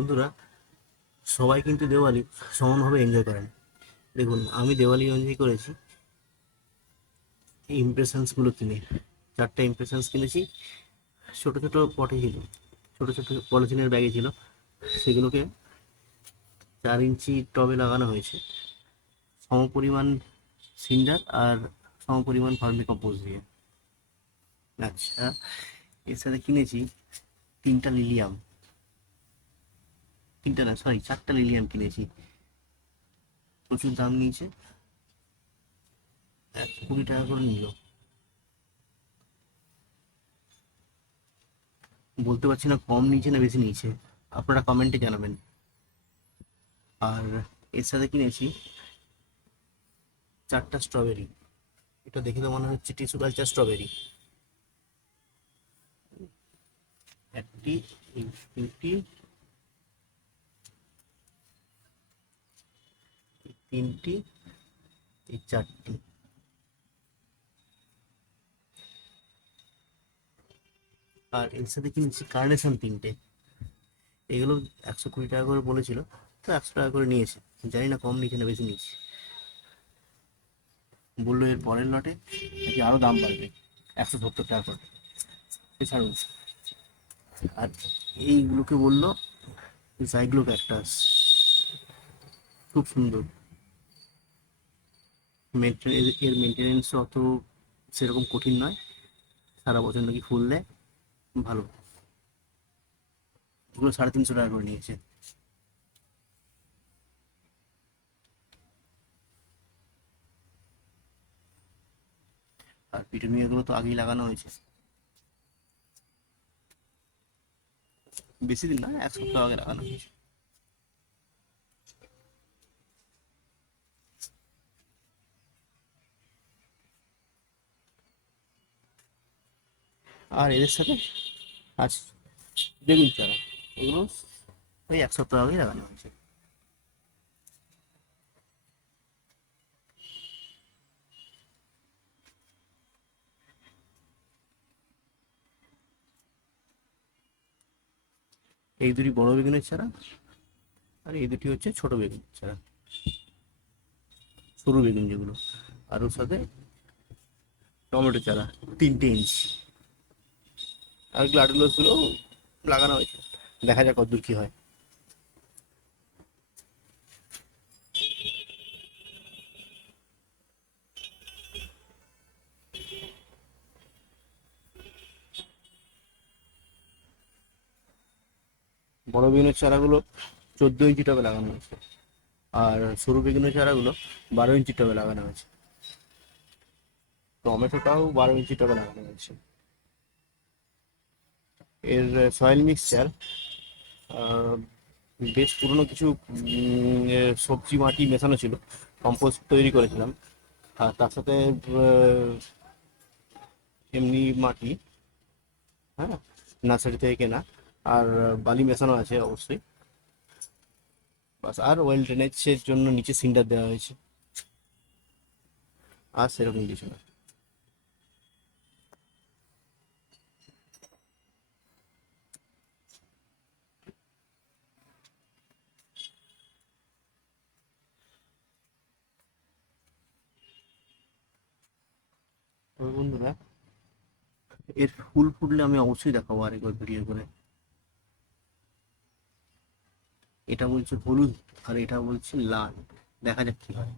বন্ধুরা, সবাই কিন্তু দেওয়ালি সমানভাবে এনজয় করেন। দেখুন, আমি দেওয়ালি এনজয় করেছি এই ইমপ্রেশনসগুলো কিনে। 4টা ইমপ্রেশনস কিনেছি। ছোট ছোট পটে ছিল, ছোট ছোট পলিথিনের ব্যাগে ছিল। সেগুলোকে 4 ইঞ্চি টবে লাগানো হয়েছে, সমপরিমাণ সিন্ডার আর সমপরিমাণ ভার্মি কম্পোস্ট দিয়ে। আচ্ছা, এর সাথে কিনেছি 3টা লিলিয়াম। 3টা না, সরি, 4টা লিলিয়াম কিনেছি। প্রচুর দাম নিয়েছে, 120 টাকা করে নিল। বলতে পারছি না কম নিয়েছে না বেশি নিয়েছে, আপনারা কমেন্টে জানাবেন। আর এর সাথে কিনেছি 4টা স্ট্রবেরি। এটা দেখে তো মনে হচ্ছে টিস্যু কালচার স্ট্রবেরি। একটি, এই দুটি, এই তিনটি, এই 4টি। আর এর সাথে কিনেছি কার্নেশন 3টে। এগুলো 120 টাকা করে বলেছিল, তো 100 টাকা করে নিয়েছে। জানি না কম নিয়েছে না বেশি নিয়েছে। বললো এর পরের লটে নাকি আরো দাম বাড়বে, 170 টাকা করে। সে ছাড়ুন। আর এইগুলোকে বললো জাইগ্লো ক্যাকটাস, খুব সুন্দর। এর মেনটেনেন্স অত সেরকম কঠিন নয়, সারা বছর নাকি ফুল দেয়, ভালো। এগুলো 350 টাকা করে নিয়েছে। আর পিটুনিয়াগুলো তো আগেই লাগানো হয়েছে, বেশি দিন না, 1 সপ্তাহ আগে লাগানো হয়েছে। আর এদের সাথে আছে বেগুন চারা। এগুলো ওই 1 সপ্তাহ আগেই লাগানো হয়েছে। এই দুটি বড় বেগুনের চারা, আর এই দুটি হচ্ছে ছোট বেগুন চারা, সরু বেগুন যেগুলো। আর ওর সাথে টমেটো চারা 3টে ইঞ্চি। আর গ্লাডিওলাস গুলো লাগানো হয়েছে, দেখা যাক কতদূর কি হয়। বড় বেগুনের চারাগুলো 14 ইঞ্চি টবে লাগানো হয়েছে, আর সরু বেগুনের চারাগুলো 12 ইঞ্চি টবে লাগানো হয়েছে। টমেটোটাও 12 ইঞ্চি টবে লাগানো হয়েছে। এর সয়েল মিক্সচার বেশ পুরনো কিছু সবজি মাটি মেশানো ছিল, কম্পোস্ট তৈরি করেছিলাম। আর তার সাথে এমনি মাটি, হ্যাঁ, নার্সারি থেকে কেনা। আর বালি মেশানো আছে অবশ্যই। বাস, আর ওয়েল ড্রেনেজের জন্য নিচে সিন্ডার দেওয়া হয়েছে। আর সেরকম কিছু না। তবে বন্ধুরা, এর ফুল ফুটলে আমি অবশ্যই দেখাবো আরেকবার ভিডিও করে। এটা বলছে হলুদ আর এটা বলছে লাল, দেখা যাক কি হয়।